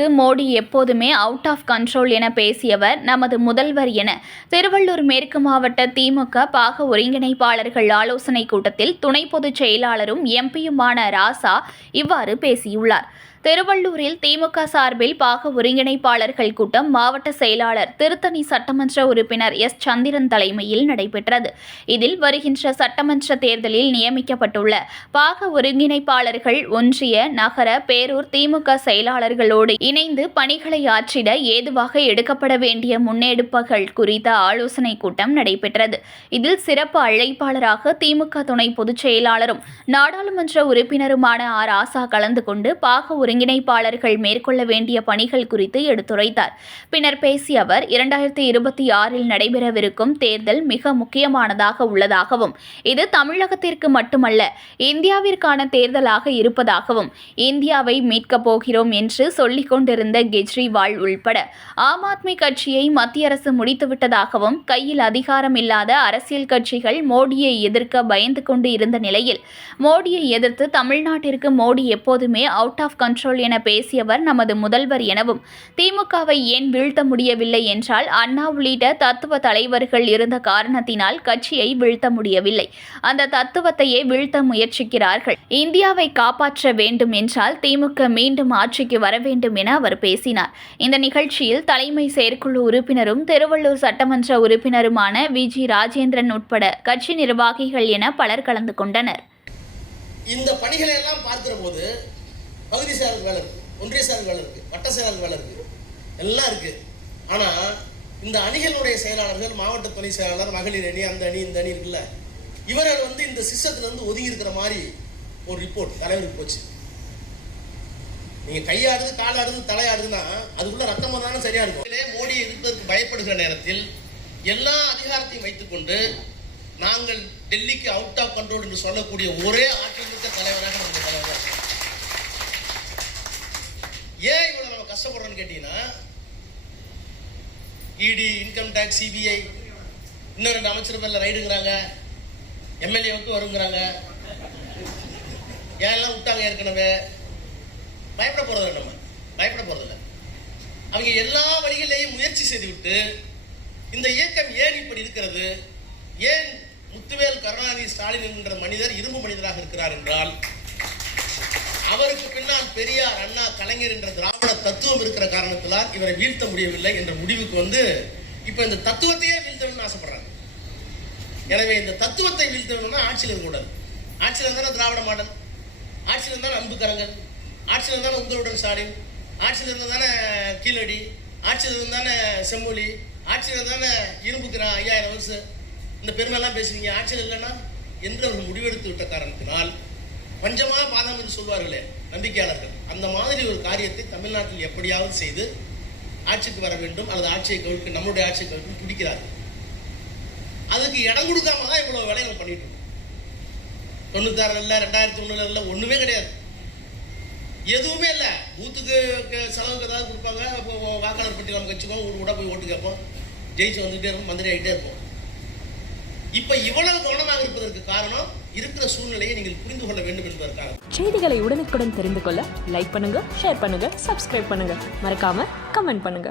தமிழ்நாட்டிற்கு மோடி எப்போதுமே out of control என பேசியவர் நமது முதல்வர் என திருவள்ளூர் மேற்கு மாவட்ட திமுக பாக ஒருங்கிணைப்பாளர்கள் ஆலோசனைக் கூட்டத்தில் துணை பொதுச் செயலாளரும் எம்பியுமான ராசா இவ்வாறு பேசியுள்ளார். திருவள்ளூரில் திமுக சார்பில் பாக ஒருங்கிணைப்பாளர்கள் கூட்டம் மாவட்ட செயலாளர் திருத்தணி சட்டமன்ற உறுப்பினர் எஸ். சந்திரன் தலைமையில் நடைபெற்றது. இதில் வருகின்ற சட்டமன்ற தேர்தலில் நியமிக்கப்பட்டுள்ள பாக ஒருங்கிணைப்பாளர்கள் ஒன்றிய, நகர, பேரூர் திமுக செயலாளர்களோடு இணைந்து பணிகளை ஆற்றிட ஏதுவாக எடுக்கப்பட வேண்டிய முன்னெடுப்புகள் குறித்த ஆலோசனைக் கூட்டம் நடைபெற்றது. இதில் சிறப்பு அழைப்பாளராக திமுக துணை பொதுச் செயலாளரும் நாடாளுமன்ற உறுப்பினருமான ஆர். ராசா கலந்து கொண்டு பாக ஒருங்கிணைப்பாளர்கள் மேற்கொள்ள வேண்டிய பணிகள் குறித்து எடுத்துரைத்தார். பின்னர் பேசிய அவர், 2026 நடைபெறவிருக்கும் தேர்தல் மிக முக்கியமானதாக உள்ளதாகவும், இது தமிழகத்திற்கு மட்டுமல்ல இந்தியாவிற்கான தேர்தலாக இருப்பதாகவும், இந்தியாவை மீட்கப் போகிறோம் என்று சொல்லிக் கொண்டிருந்த கெஜ்ரிவால் உள்பட ஆம் ஆத்மி கட்சியை மத்திய அரசு முடித்துவிட்டதாகவும், கையில் அதிகாரம் இல்லாத அரசியல் கட்சிகள் மோடியை எதிர்க்க பயந்து கொண்டு இருந்த நிலையில் மோடியை எதிர்த்து தமிழ்நாட்டிற்கு மோடி எப்போதுமே அவுட் ஆஃப் கண்ட்ரோல் என பேசியவர் நமது முதல்வர் எனவும், திமுகவை ஏன் வீழ்த்த முடியவில்லை என்றால் அண்ணா உள்ளிட்ட தத்துவ தலைவர்கள் இருந்த காரணத்தினால் கட்சியை வீழ்த்த முடியவில்லை. அந்த தத்துவத்தையே வீழ்த்த முயற்சிக்கிறார்கள். இந்தியாவை காப்பாற்ற வேண்டும் என்றால் திமுக மீண்டும் ஆட்சிக்கு வர வேண்டும் என அவர் பேசினார். இந்த நிகழ்ச்சியில் தலைமை செயற்குழு உறுப்பினரும் திருவள்ளூர் சட்டமன்ற உறுப்பினருமான வி.ஜி. ராஜேந்திரன் உட்பட கட்சி நிர்வாகிகள் என பலர் கலந்து கொண்டனர். இந்த பணிகளை எல்லாம் பார்க்கிற போது பகுதி செயலாளர் வேலை இருக்கு, ஒன்றிய செயலாளர் வேலை இருக்கு, வட்ட செயலாளர் வேலை இருக்கு, எல்லாம் இருக்கு. ஆனா இந்த அணிகளுடைய செயலாளர்கள், மாவட்ட துணை செயலாளர், மகளிர் அணி, அந்த அணி, இந்த அணி இருக்குல்ல, இவர்கள் இந்த சிஸ்டத்துல இருந்து ஒதுங்கி இருக்கிற மாதிரி ஒரு ரிப்போர்ட் தலைவருக்கு போச்சு. நீங்க கையாடுது, காலாடுது, தலையாடுதுன்னா அதுக்குள்ள ரத்தம் தானே சரியா இருக்கும். மோடி எதிர்ப்பதற்கு பயப்படுகிற நேரத்தில் எல்லா அதிகாரத்தையும் வைத்துக்கொண்டு நாங்கள் டெல்லிக்கு அவுட் ஆஃப் கண்ட்ரோல் என்று சொல்லக்கூடிய ஒரே ஆற்றல் மிக்க தலைவராக நம்ம தலைவர். ஏன் இவ்வளவு நம்ம கஷ்டப்படுறோம்னு கேட்டீங்கன்னா, இடி, இன்கம் டாக்ஸ், சிபிஐ, இன்னும் 2 அமைச்சர் பேர்ல ரைடுங்கிறாங்க, எம்எல்ஏவுக்கு வருங்கிறாங்க. ஏன் விட்டாங்க ஏற்கனவே? பயப்பட போறதில்லை, நம்ம பயப்பட போறதில்லை. அவங்க எல்லா வழிகளையும் முயற்சி செய்துவிட்டு இந்த இயக்கம் ஏன் இப்படி இருக்கிறது, ஏன் முத்துவேல் கருணாநிதி ஸ்டாலின் என்கின்ற மனிதர் இரும்பு மனிதராக இருக்கிறார் என்றால், அவருக்கு பின்னால் பெரியார், அண்ணா, கலைஞர் என்ற திராவிட தத்துவம் இருக்கிற காரணத்தினால் இவரை வீழ்த்த முடியவில்லை என்ற முடிவுக்கு இப்ப இந்த தத்துவத்தையே வீழ்த்தணும்னு ஆசைப்படுறாங்க. எனவே இந்த தத்துவத்தை வீழ்த்தணும்னா ஆட்சியில் இருக்கக்கூடாது. ஆட்சியில் இருந்தாலும் திராவிட மாடல், ஆட்சியில் இருந்தாலும் அன்புக்கரங்கன், ஆட்சியில் இருந்தாலும் உங்களுடன் ஸ்டாலின், ஆட்சியில் இருந்தானே கீழடி, ஆட்சியில் இருந்தானே செம்மொழி, ஆட்சியில் இருந்தானே இரும்புக்கு 5000 வருஷம், இந்த பெருமையெல்லாம் பேசுவீங்க. ஆட்சியில் இல்லைன்னா என்று அவர்கள் முடிவெடுத்து விட்ட காரணத்தினால் பஞ்சமா பாதம் என்று சொல்வார்களே நம்பிக்கையாளர்கள், அந்த மாதிரி ஒரு காரியத்தை தமிழ்நாட்டில் எப்படியாவது செய்து ஆட்சிக்கு வர வேண்டும் அல்லது ஆட்சியை கவிழ்க்க, நம்மளுடைய ஆட்சியை கவிழ்க்க பிடிக்கிறார்கள். அதுக்கு இடம் கொடுக்காம தான் இவ்வளவு வேலைகள் பண்ணிட்டு இருக்கோம். 96 இல்லை, 2001 இல்லை, ஒண்ணுமே கிடையாது, எதுவுமே இல்லை. பூத்துக்கு செலவுக்கு ஏதாவது கொடுப்பாங்க, வாக்காளர் பட்டி நம்ம கட்சிக்கோம், ஊர் கூட போய் ஓட்டு கேட்போம், ஜெயிச்சு வந்துகிட்டே இருப்போம், மந்திரி ஆகிட்டே இருப்போம். இப்ப இவ்வளவு கவனமாக இருப்பதற்கு காரணம் இருக்கிற சூழ்நிலையை நீங்கள் புரிந்து கொள்ள வேண்டும் என்பதற்காக. செய்திகளை உடனுக்குடன் தெரிந்து கொள்ள லைக் பண்ணுங்க, ஷேர் பண்ணுங்க, சப்ஸ்கிரைப் பண்ணுங்க, மறக்காம கமெண்ட் பண்ணுங்க.